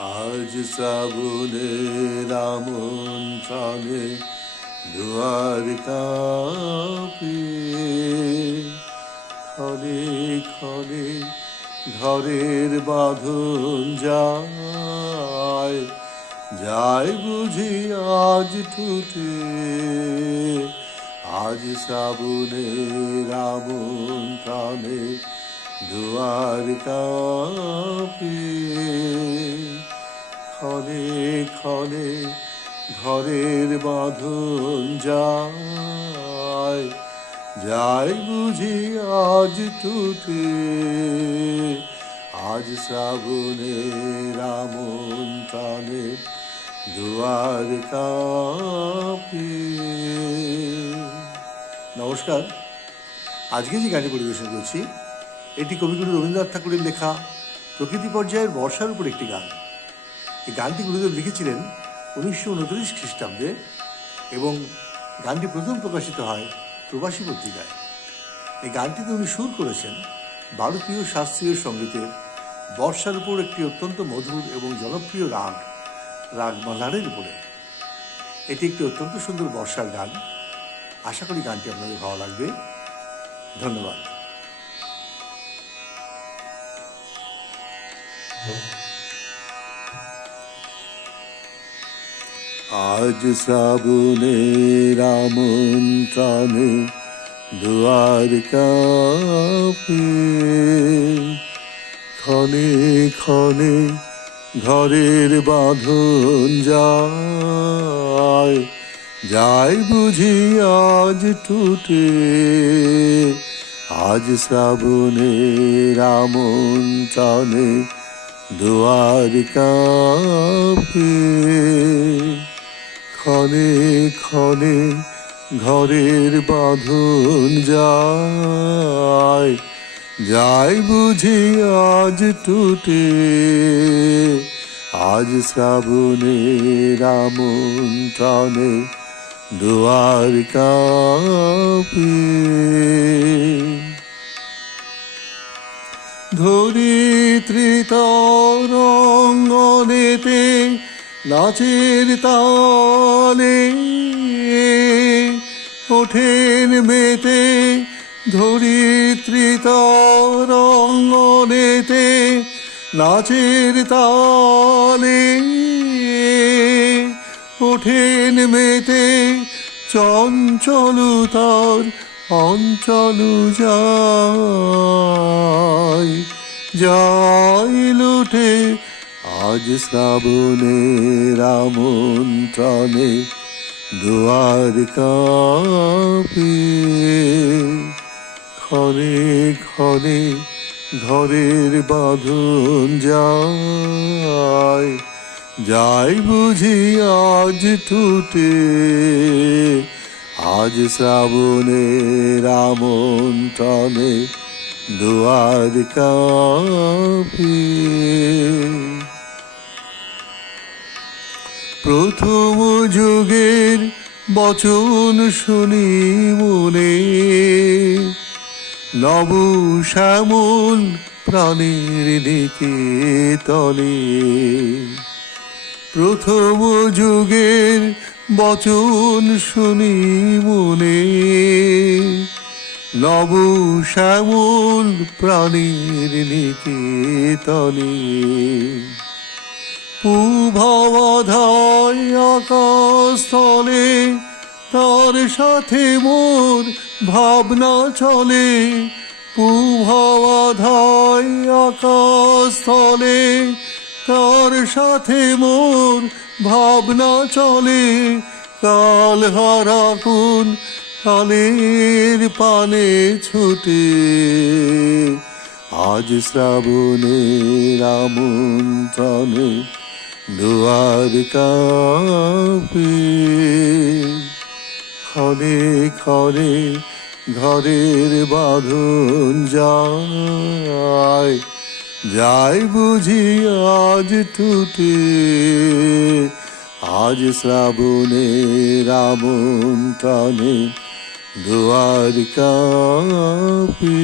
আজ শ্রাবণের আমন্ত্রণে দুয়ার কাঁপে, ক্ষণে ক্ষণে ঘরের বাঁধন যায়, যায় বুঝি আজ টুটে। আজ শ্রাবণের আমন্ত্রণে দুয়ার কাঁপে, ক্ষণে ক্ষণে ঘরের বাঁধন যায়, যায় বুঝি আজ টুটে। আজ শ্রাবণের আমন্ত্রণে দুয়ার কাঁপে। নমস্কার। আজকে যে গানটি পরিবেশন করছি এটি কবিগুরু রবীন্দ্রনাথ ঠাকুরের লেখা প্রকৃতি পর্যায়ের বর্ষার উপর একটি গান। এই গানটি গুরুদেব লিখেছিলেন 1929 খ্রিস্টাব্দে এবং গানটি প্রথম প্রকাশিত হয় প্রবাসী পত্রিকায়। এই গানটিতে উনি সুর করেছেন ভারতীয় শাস্ত্রীয় সঙ্গীতের বর্ষার উপর একটি অত্যন্ত মধুর এবং জনপ্রিয় রাগ মালারের উপরে। এটি একটি অত্যন্ত সুন্দর বর্ষার গান। আশা করি গানটি আপনাদের ভালো লাগবে। ধন্যবাদ। আজ শ্রাবণের আমন্ত্রণে দুয়ার কাঁপে, ক্ষণে ক্ষণে ঘরের বাঁধন যায়, যায় বুঝি আজ টুটে। আজ শ্রাবণের আমন্ত্রণে দুয়ার কাঁপে, ক্ষণে ক্ষণে ঘরের বাঁধন যায়, যায় বুঝি আজ টুটে। আজ শ্রাবণের আমন্ত্রণে দুয়ার কাঁপে। ধরিত্রী তরঙ্গনেতে নাচের তালে ওঠেন মেতে, ধরিত্রী তরঙ্গনেতে নাচের তালে ওঠেন মেতে, চঞ্চলতার অঞ্চল যায়, যায় লুটে। আজ শ্রাবণের আমন্ত্রণে দুয়ার কাঁপে, ক্ষণে ক্ষণে ঘরের বাঁধন যায়, যায় বুঝি আজ টুটে। আজ শ্রাবণের আমন্ত্রণে দুয়ার কাঁপে। প্রথম যুগের বচন শুনি মনে, নব শ্যামল প্রাণের নিকেতনে। প্রথম যুগের বচন শুনি মনে, নব শ্যামল প্রাণের নিকেতনে। পূর্বাধায় আকাশস্থলে তার সাথে মোর ভাবনা চলে, পূর্বাধায় আকাশস্থলে তার সাথে মোর ভাবনা চলে। কাল হারা কোন কালের পানে ছুটে, আজ শ্রাবণের আমন্ত্রণে দুয়ার কাঁপে, ক্ষণে ক্ষণে ঘরের বাঁধন যায়, যায় বুঝি আজ টুটে। আজ শ্রাবণের আমন্ত্রণে দুয়ার কাঁপে।